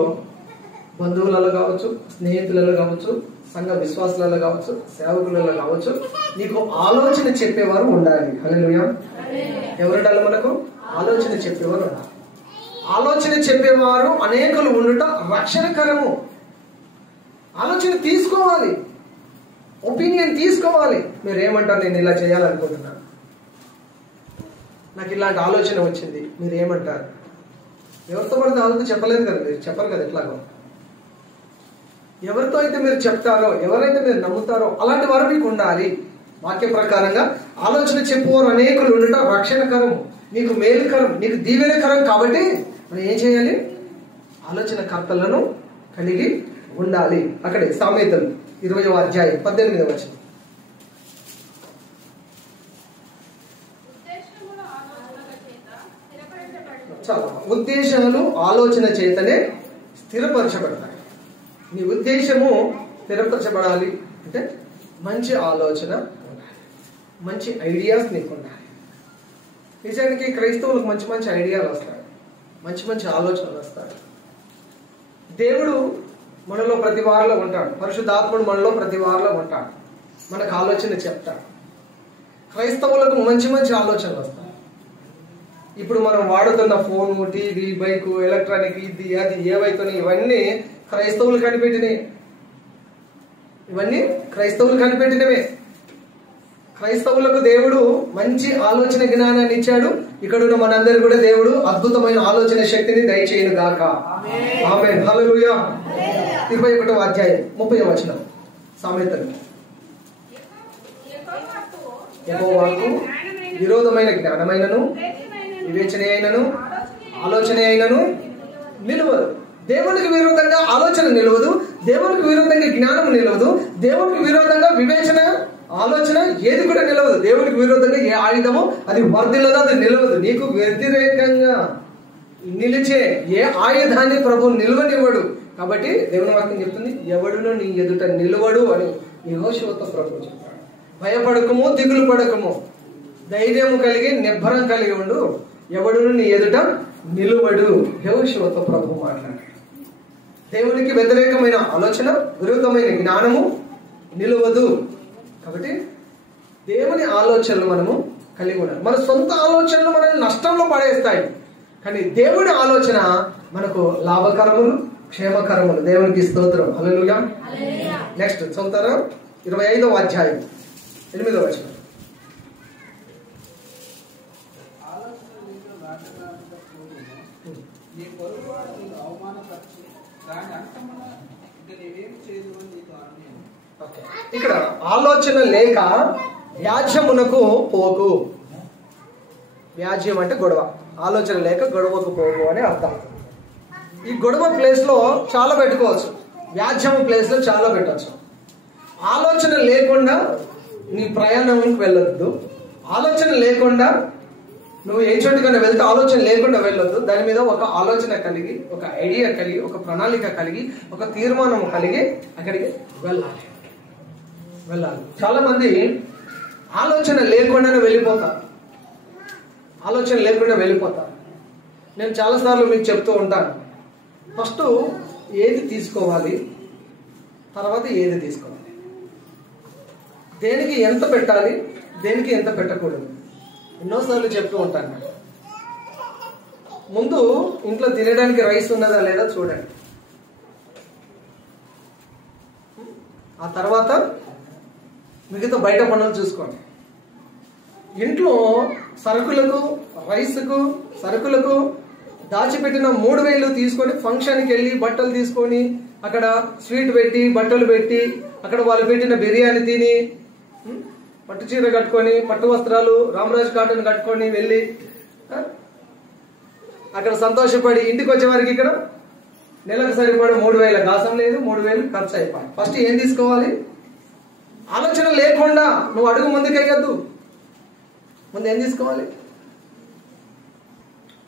బంధువులలో కావచ్చు, స్నేహితులలో కావచ్చు, సంఘ విశ్వాసులలో కావచ్చు, సేవకులలో కావచ్చు, నీకు ఆలోచన చెప్పేవారు ఉండాలి. హల్లెలూయా. ఎవరుండాలి? మనకు ఆలోచన చెప్పేవారు ఉండాలి. ఆలోచన చెప్పేవారు అనేకులు ఉండుట రక్షణకరము. ఆలోచన తీసుకోవాలి, ఒపీనియన్ తీసుకోవాలి. మీరు ఏమంటారు? నేను ఇలా చేయాలనుకుంటున్నాను, నాకు ఇలాంటి ఆలోచన వచ్చింది, మీరు ఏమంటారు? ఎవరితో పడితే వాళ్ళతో చెప్పలేదు కదా, మీరు చెప్పరు కదా. ఎట్లాగో ఎవరితో అయితే మీరు చెప్తారో, ఎవరైతే మీరు నమ్ముతారో అలాంటి వారు మీకు ఉండాలి. వాక్య ప్రకారంగా ఆలోచన చెప్పువారు అనేకులు ఉండటం రక్షణకరం, నీకు మేలుకరం, నీకు దీవెనకరం. కాబట్టి మనం ఏం చేయాలి? ఆలోచన కర్తలను కలిగి ఉండాలి. అక్కడే సామెతలు 20వ అధ్యాయం 18వ వచనం. చాలా ఉద్దేశాలు ఆలోచన చేతనే స్థిరపరచబడతాయి. నీ ఉద్దేశము స్థిరపరచబడాలి అంటే మంచి ఆలోచన ఉండాలి, మంచి ఐడియాస్ నీకు ఉండాలి. నిజానికి క్రైస్తవులకు మంచి మంచి ఐడియాలు వస్తాయి, మంచి మంచి ఆలోచనలు వస్తాయి. దేవుడు మనలో ప్రతి వారిలో ఉంటాడు, పరిశుద్ధాత్ముడు మనలో ప్రతి వారిలో ఉంటాడు, మనకు ఆలోచన చెప్తాడు. క్రైస్తవులకు మంచి మంచి ఆలోచనలు వస్తాయి. ఇప్పుడు మనం వాడుతున్న ఫోను, టీవీ, బైకు, ఎలక్ట్రానిక్, ఇది అది ఏవైతున్నాయి ఇవన్నీ క్రైస్తవులు కనిపెట్టినవి. ఇవన్నీ క్రైస్తవులు కనిపెట్టినవే. క్రైస్తవులకు దేవుడు మంచి ఆలోచన జ్ఞానాన్ని ఇచ్చాడు. ఇక్కడున్న మనందరూ కూడా దేవుడు అద్భుతమైన ఆలోచన శక్తిని దయచేయును గాక. ఆమేన్. హల్లెలూయా. 21వ అధ్యాయం 30వ వచనం సామెతలు. యెహోవాకు విరోధమైన జ్ఞానమైనను వివేచన అయినను ఆలోచన అయినను నిలవదు. దేవునికి విరోధంగా ఆలోచన నిలవదు, దేవునికి విరోధంగా జ్ఞానం నిలవదు, దేవునికి విరోధంగా వివేచన ఆలోచన ఏది కూడా నిలవదు. దేవునికి విరోధంగా ఏ ఆయుధము అది వర్ధిల్లదో అది నిలవదు. నీకు వ్యతిరేకంగా నిలిచే ఏ ఆయుధాన్ని ప్రభు నిలవనివ్వడు. కాబట్టి దేవుని వాక్యం చెప్తుంది, ఎవడును నీ ఎదుట నిలవడు అని యెహోషువతో ప్రభు చెప్పాడు. భయపడకము, దిగులు పడకము, ధైర్యము కలిగి నిబ్బరం కలిగి ఉండు, ఎవడును నీ ఎదుట నిలువడు. యెహోషువతో ప్రభు మాట్లాడాడు. దేవునికి వ్యతిరేకమైన ఆలోచన, విరుద్ధమైన జ్ఞానము నిలవదు. కాబట్టి దేవుని ఆలోచనలు మనము కలిగి ఉండాలి. మన సొంత ఆలోచనలు మనల్ని నష్టంలో పడేస్తాయి, కానీ దేవుడి ఆలోచన మనకు లాభకరములు, క్షేమకరములు. దేవునికి స్తోత్రం. హల్లెలూయా. నెక్స్ట్ చదువుతారా? 25వ అధ్యాయం 8వ వచనం. ఇక్కడ ఆలోచన లేక వ్యాజ్యమునకు పోకు. వ్యాజ్యం అంటే గొడవ, ఆలోచన లేక గొడవకు పోకు అని అర్థం. ఈ గొడవ ప్లేస్ లో చాలా పెట్టుకోవచ్చు, వ్యాజ్యం ప్లేస్ లో చాలా పెట్టవచ్చు. ఆలోచన లేకుండా నీ ప్రయాణంకి వెళ్ళొద్దు. ఆలోచన లేకుండా నువ్వు ఏ చోటుకైనా వెళ్తే ఆలోచన లేకుండా వెళ్ళొద్దు. దాని మీద ఒక ఆలోచన కలిగి, ఒక ఐడియా కలిగి, ఒక ప్రణాళిక కలిగి, ఒక తీర్మానం కలిగి అక్కడికి వెళ్ళాలి. చాలా మంది ఆలోచన లేకుండానే వెళ్ళిపోతారు. నేను చాలాసార్లు మీకు చెప్తూ ఉంటాను, ఫస్ట్ ఏది తీసుకోవాలి, తర్వాత ఏది తీసుకోవాలి, దేనికి ఎంత పెట్టాలి, దేనికి ఎంత పెట్టకూడదు ఎన్నోసార్లు చెప్తూ ఉంటాను. ముందు ఇంట్లో తినడానికి రైస్ ఉన్నదా లేదా చూడండి, ఆ తర్వాత మిగతా బయట పనులు చూసుకోండి. ఇంట్లో సరుకులకు దాచిపెట్టిన 3,000 తీసుకొని ఫంక్షన్కి వెళ్ళి బట్టలు తీసుకొని అక్కడ స్వీట్ పెట్టి బట్టలు పెట్టి అక్కడ వాళ్ళు పెట్టిన బిర్యానీ తిని పట్టు చీర కట్టుకొని పట్టు వస్త్రాలు రామరాజ్ కాటన్ కట్టుకొని వెళ్ళి అక్కడ సంతోషపడి ఇంటికి వచ్చేవారికి ఇక్కడ నెలకు సరిపడే 3,000 గాసం లేదు, 3,000 ఖర్చు అయిపోయి. ఫస్ట్ ఏం తీసుకోవాలి? ఆలోచన లేకుండా నువ్వు అడుగు ముందుకు వేయద్దు. ముందు ఏం తీసుకోవాలి?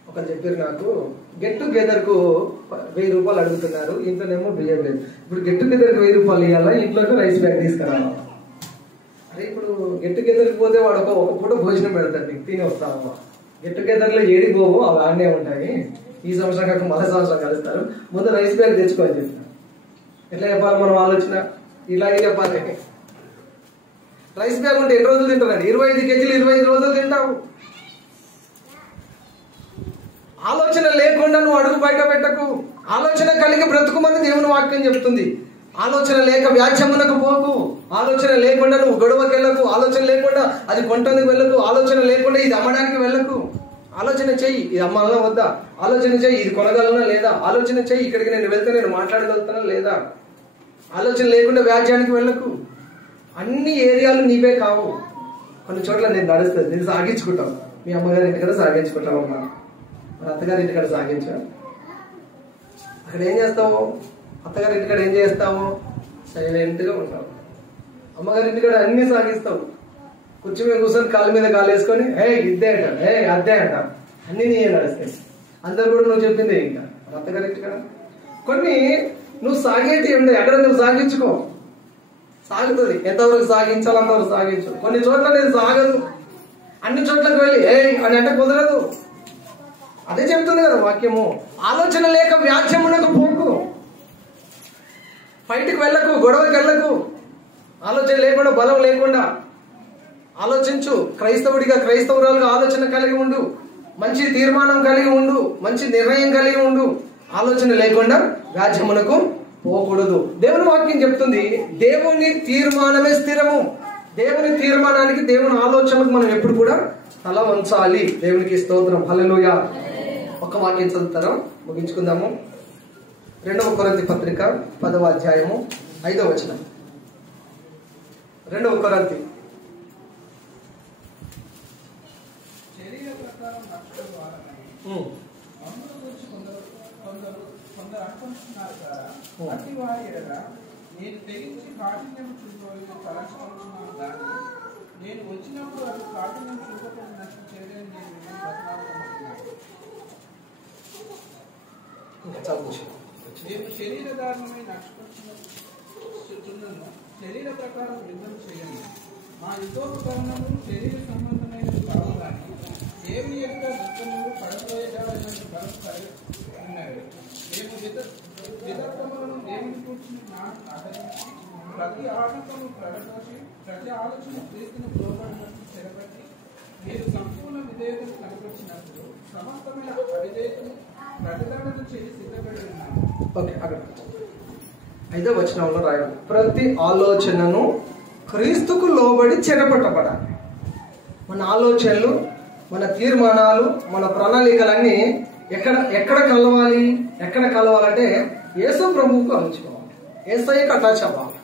ఒకరు చెప్పారు నాకు, గెట్ టుగెదర్ కు 1,000 రూపాయలు అడుగుతున్నారు, ఇంట్లోనేమో బియ్యం లేదు. ఇప్పుడు గెట్ టుగెదర్ కు 1,000 రూపాయలు ఇవ్వాలా, ఇంట్లోకి రైస్ బ్యాగ్ తీసుకురావాలి. అరే ఇప్పుడు గెట్ టుగెదర్కి పోతే వాడు ఒక పూట భోజనం పెడతాడు, నీకు తిని వస్తావమ్మా. గెట్ టుగెదర్ లో ఏడికి పోవు, అవి ఆడనే ఉంటాయి. ఈ సంవత్సరం కాక మళ్ళీ సంవత్సరం కలుస్తారు. ముందు రైస్ బ్యాగ్ తెచ్చుకోని చెప్తాను. ఎట్లా చెప్పాలి మనం ఆలోచన? ఇలాగే చెప్పాలి. రైస్ బ్యాగ్ ఉంటే ఎన్ని రోజులు తింటారండి? 25 కేజీలు 25 రోజులు తింటావు. ఆలోచన లేకుండా నువ్వు అడుగు బయట పెట్టకు. ఆలోచన కలిగి బ్రతుకుమని దేవుని వాక్యం చెప్తుంది. ఆలోచన లేక వ్యాజ్యమునకు పోకు. ఆలోచన లేకుండా నువ్వు గొడవకి వెళ్ళకు. ఆలోచన లేకుండా అది కొంటందుకు వెళ్ళకు. ఆలోచన లేకుండా ఇది అమ్మడానికి వెళ్ళకు. ఆలోచన చెయ్యి, ఇది అమ్మాలనా వద్దా? ఆలోచన చెయ్యి, ఇది కొనగలనా లేదా? ఆలోచన చెయ్యి, ఇక్కడికి నేను వెళ్తే నేను మాట్లాడగలుగుతానా లేదా? ఆలోచన లేకుండా వ్యాజ్యానికి వెళ్ళకు. అన్ని ఏరియాలు నీవే కావు. కొన్ని చోట్ల నేను నడుస్తుంది, నేను సాగించుకుంటావు. మీ అమ్మగారి ఇంటికాడ సాగించుకుంటావు, అమ్మా అత్తగారి ఇంటికాడ సాగించా. అక్కడ ఏం చేస్తావు? అత్తగారి ఇంటికాడ ఏం చేస్తావు? సైలెంట్ గా ఉంటావు. అమ్మగారి ఇంటికాడ అన్ని సాగిస్తావు. కుర్చీ మీద కూర్చొని కాళ్ళ మీద కాలు వేసుకొని ఇద్దే అంట, అద్దే అంట, అన్ని నీయే నడుస్తాయి. అందరు కూడా నువ్వు చెప్పిందే. ఇంకా అత్తగారి ఇంటికాడ కొన్ని నువ్వు సాగేటి ఉండే, అక్కడ నువ్వు సాగించుకో, సాగుతుంది. ఎంతవరకు సాగించాలో అంతవరకు సాగించు. కొన్ని చోట్ల నేను సాగను, అన్ని చోట్లకు వెళ్ళి అని అంటే కుదరదు. అదే చెప్తుంది కదా వాక్యము. ఆలోచన లేక వ్యాజ్యమునకు పోకు. ఫైట్కి వెళ్ళకు, గొడవకి వెళ్ళకు. ఆలోచన లేకుండా, బలం లేకుండా ఆలోచించు. క్రైస్తవుడిగా, క్రైస్తవురాలుగా ఆలోచన కలిగి ఉండు. మంచి తీర్మానం కలిగి ఉండు. మంచి నిర్ణయం కలిగి ఉండు. ఆలోచన లేకుండా వ్యాజ్యమునకు పోకూడదు. దేవుని వాక్యం చెప్తుంది, దేవుని తీర్మానమే స్థిరము. దేవుని తీర్మానానికి, దేవుని ఆలోచనకు మనం ఎప్పుడు కూడా తల వంచాలి. దేవునికి స్తోత్రం, హల్లెలూయా. ఒక వాక్యం చదువుతారా, ముగించుకుందాము. 2వ కొరింథీ పత్రిక 10వ అధ్యాయము 5వ వచనం. 2వ కొరింథీ. నేను వచ్చినప్పుడు అది కాఠిన్యం చూపకుండా నష్టం చేయలేని నేను శరీరధారణమై నష్టపరుచున్నాను. శరీర ప్రకారం యుద్ధం చేయండి. మా యుద్ధోపకరణము శరీర సంబంధమైనది కావు, కానీ దేవుని యొక్క దుఃఖములు పడపోయేదానికి బలం కలిగి ఉన్నాయి. మేము విదర్భములను దేవుని కూర్చుని ఆదరించి ప్రతి ఆటంకము ప్రదర్శి ప్రతి ఆలోచన క్రీస్తును లోపడినట్టు చెరబట్టి మీరు సంపూర్ణ విధేయతను కనపరిచినప్పుడు సమస్తమైన అవిధేయతను ప్రతిదండన చేసి సిద్ధపడి ఉన్నాము. ఓకే, అక్కడ 5వ వచనంలో రాయాలి, ప్రతి ఆలోచనను క్రీస్తుకు లోబడి చెరపట్టబడాలి. మన ఆలోచనలు, మన తీర్మానాలు, మన ప్రణాళికలన్నీ ఎక్కడ కలవాలి? ఎక్కడ కలవాలంటే యేసు ప్రభువుకు కలుచుకోవాలి. యేసయ్యకు అటాచ్ అవ్వాలి.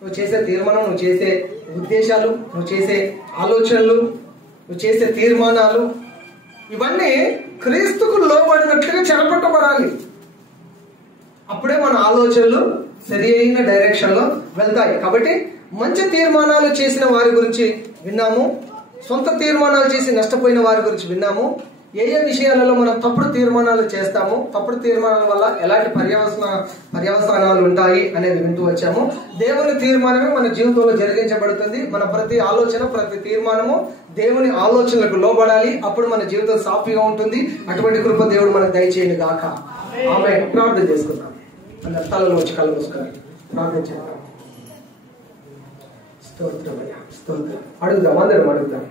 నువ్వు చేసే తీర్మానం, నువ్వు చేసే ఉద్దేశాలు, నువ్వు చేసే ఆలోచనలు, నువ్వు చేసే తీర్మానాలు ఇవన్నీ క్రీస్తుకు లోబడినట్లుగా చెరపట్టబడాలి. అప్పుడే మన ఆలోచనలు సరి అయిన డైరెక్షన్ లో వెళ్తాయి. కాబట్టి మంచి తీర్మానాలు చేసిన వారి గురించి విన్నాము, సొంత తీర్మానాలు చేసి నష్టపోయిన వారి గురించి విన్నాము. ఏ విషయాలలో మనం తప్పుడు తీర్మానాలు చేస్తాము, తప్పుడు తీర్మానాల వల్ల ఎలాంటి పర్యవసానాలు ఉంటాయి అనేది వింటూ వచ్చాము. దేవుని తీర్మానమే మన జీవితంలో జరిగించబడుతుంది. మన ప్రతి ఆలోచన, ప్రతి తీర్మానము దేవుని ఆలోచనలకు లోబడాలి. అప్పుడు మన జీవితం సాఫీగా ఉంటుంది. అటువంటి కృప దేవుడు మనకు దయచేయండి గాక. ఆమె ప్రార్థన చేసుకుందాం. అందరి తలలో వచ్చి కళ్ళు మూసుకొని ప్రార్థన చేద్దాం. స్తోత్రం అడుగుదాం, అందరం అడుగుదాం.